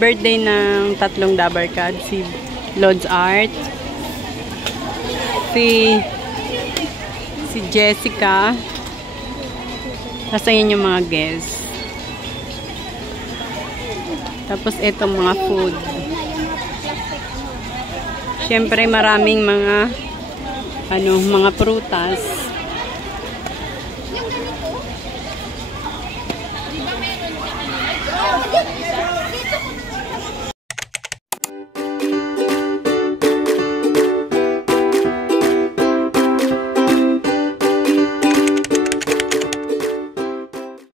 birthday ng tatlong Dabarkad. Si Lods Art, si Jessica, tapos ayun yung mga guests. Tapos itong mga food. Siyempre maraming mga mga prutas.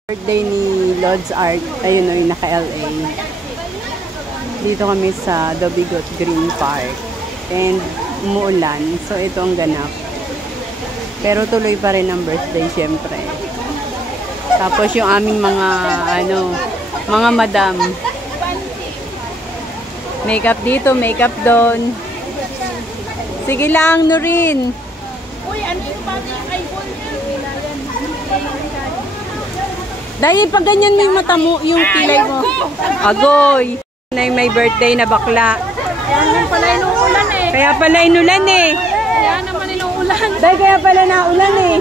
Birthday ni Lods Art, ayun o, yung naka-LA. Dito kami sa Dobigot Green Park. And umuulan, so ito ang ganap. Pero tuloy pa rin ang birthday, syempre. Tapos yung aming mga, mga madam. Makeup dito, makeup doon. Sige lang, Nurin. Uy, ano yung pati yung iPhone niya? Dahil pag ganyan mo yung mata mo, yung kilay mo. Agoy! May birthday na bakla. Kaya pala inuulan eh. Kaya pala inulan eh. Kaya naman inuulan. Dahil kaya pala naulan eh.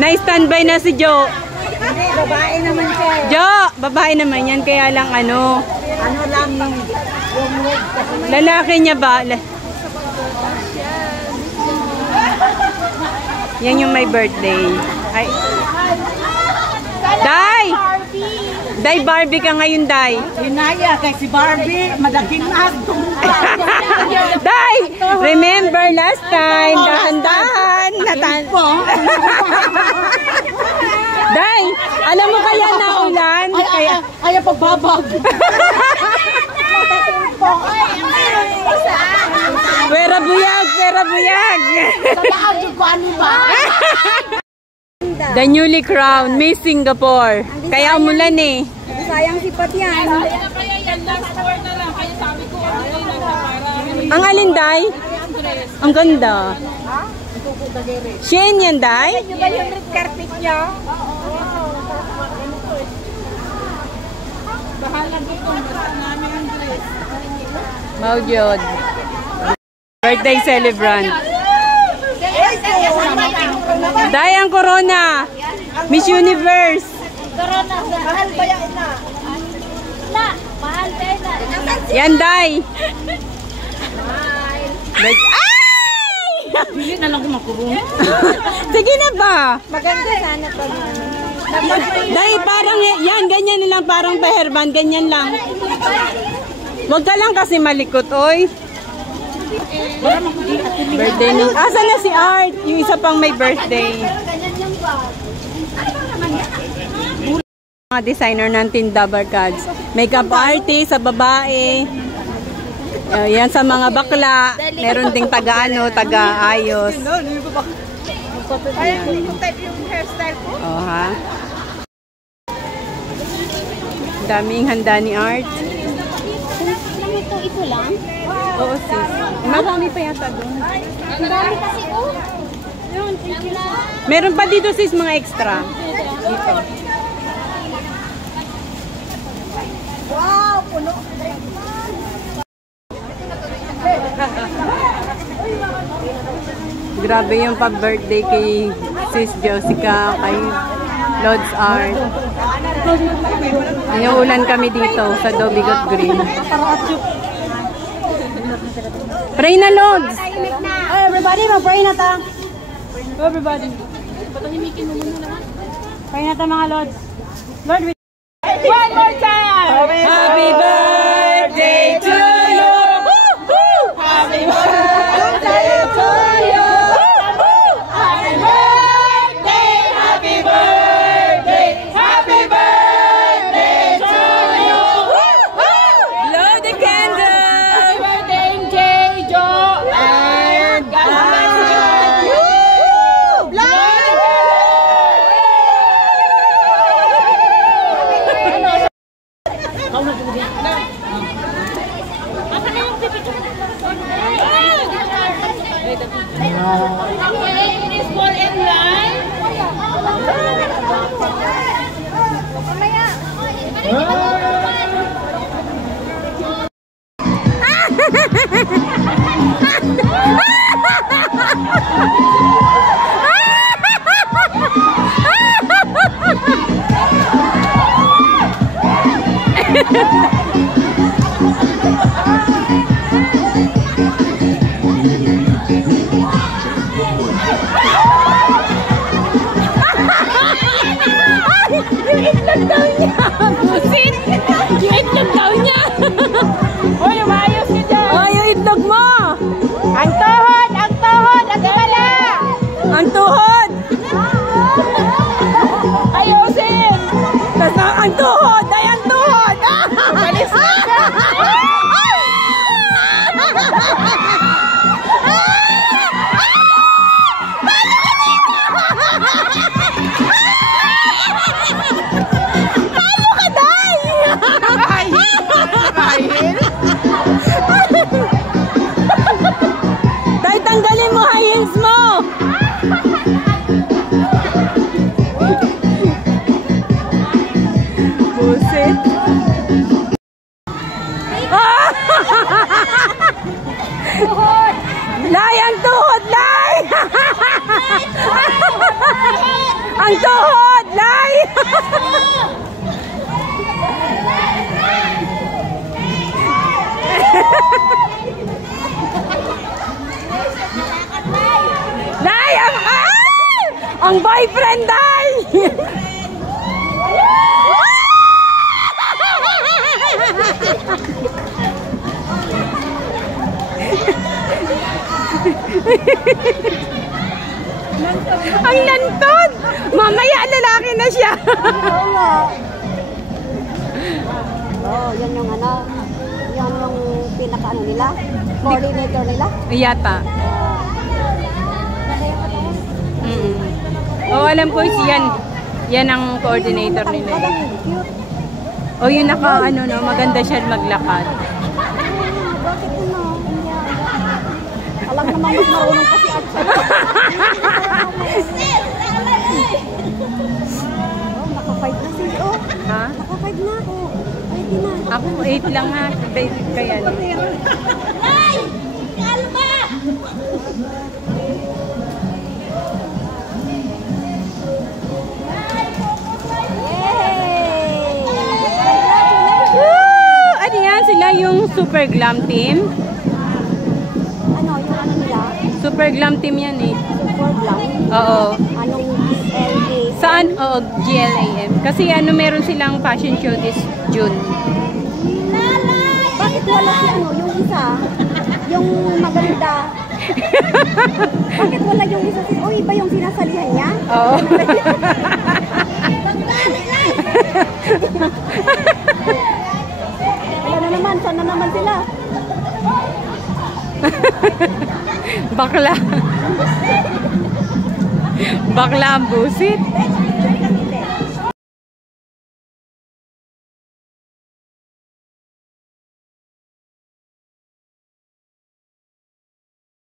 Na-standby na si Jo. Hindi, babae naman siya. Jo, babae naman yan. Kaya lang Ano lang yung lalaki niya ba? Yan yung may birthday. Ay. Day! Day, Barbie ka ngayon, Day. Hinaya kay si Barbie, madaking mahagtong. Day! Remember last time, dahan-dahan. Day, alam mo kaya naulan? Kaya pagbabag. Pera buyag, pera buyag. Sabahan yung kuhanin ba? The newly crowned Miss Singapore. Kaya umulan eh. Sayang sipat yan. Kaya yan, last four na lang. Kaya sabi ko, ano na para. Ang alin, Day? Ang ganda. Shein yan, Day? Yung ba yung red carpet niya? Bahala dito, basta namin ang dress. Maujod. Birthday celebrant. Day, ang corona. Miss Universe. Corona, mahal ba yan na? Na, mahal ba yan na? Yan, Day. Ay! Hindi na lang kumakurong. Sige na ba? Maganda sana pag Day, parang yan, ganyan na lang. Parang paherban, ganyan lang. Huwag ka lang kasi malikot, oy. Birthday ni... Asa na si Art? Yung isa pang may birthday. Mga designer natin, Dabarkads. Makeup artist sa babae. Yan sa mga bakla. Meron ding taga-ayos. Ayan, yung type yung hairstyle ko. Oh, ha? Daming handa ni Art. Ito lang? Oo, sis. Marami pa yata doon. Ang dami kasi oh. Meron pa dito, sis, mga extra. Dito. Wow, puno. Grabe yung pa-birthday kay sis Jessica, kay Lods Art. Inuulan kami dito sa Dobigot Green. Pray na, Lods! Everybody, mag-pray na ta. Everybody. Patahimikin mo muna naman. Pray na ta mga Lods. Lord, One more time! Happy birthday to you! Happy birthday to you! Happy birthday! Happy birthday! Happy birthday to you! Blow the candle! Happy birthday, Jay, Joe, and God bless you! Please fall in line. Yung itlog daw niya. Busit. Yung itlog daw niya. Uy, umayos ka dyan. Oh, yung itlog mo. Ang tuhod, ang tuhod, ang wala. Ang tuhod. Ayusin. Basta ang tuhod. Ay, ang tuhod. Balis na ka. Paano ka, Day? Kahil. Day, tanggalin mo high heels mo. Busit. Lay, ang tuhod, Lay! Ang tuhod, Lay! Lay, ang boyfriend, Day! Ang lantod! Mamaya lalaki na siya. Oo nga. Oh, yan yung ano. Yan yung pinaka-ano nila. Coordinator nila. Yata. Oo, alam ko yan. Yan ang coordinator nila. Cute. O yun naka ano no, maganda siya maglakad. Bakit ano? Alam naman mas marunong pa si Archie. Oh, naka-5 na siya. Oh, Ha? naka-5 na. Oh, ready na. Ako 8 lang ha. Kaya Ay! Kalma! Woo! Ano yan? Sila yung super glam team? Ano, yung ano nila? Super glam team yan eh. Super glam? Oo. Anong SLA? Saan? Oo, GLAM. Kasi ano, meron silang fashion show this June. Bakit wala si ano, yung isa? Yung maganda? Bakit wala yung isa? O iba yung sinasalihan niya? Oo. Wala na naman, saan na naman sila? Bakla. Bakla ang busit.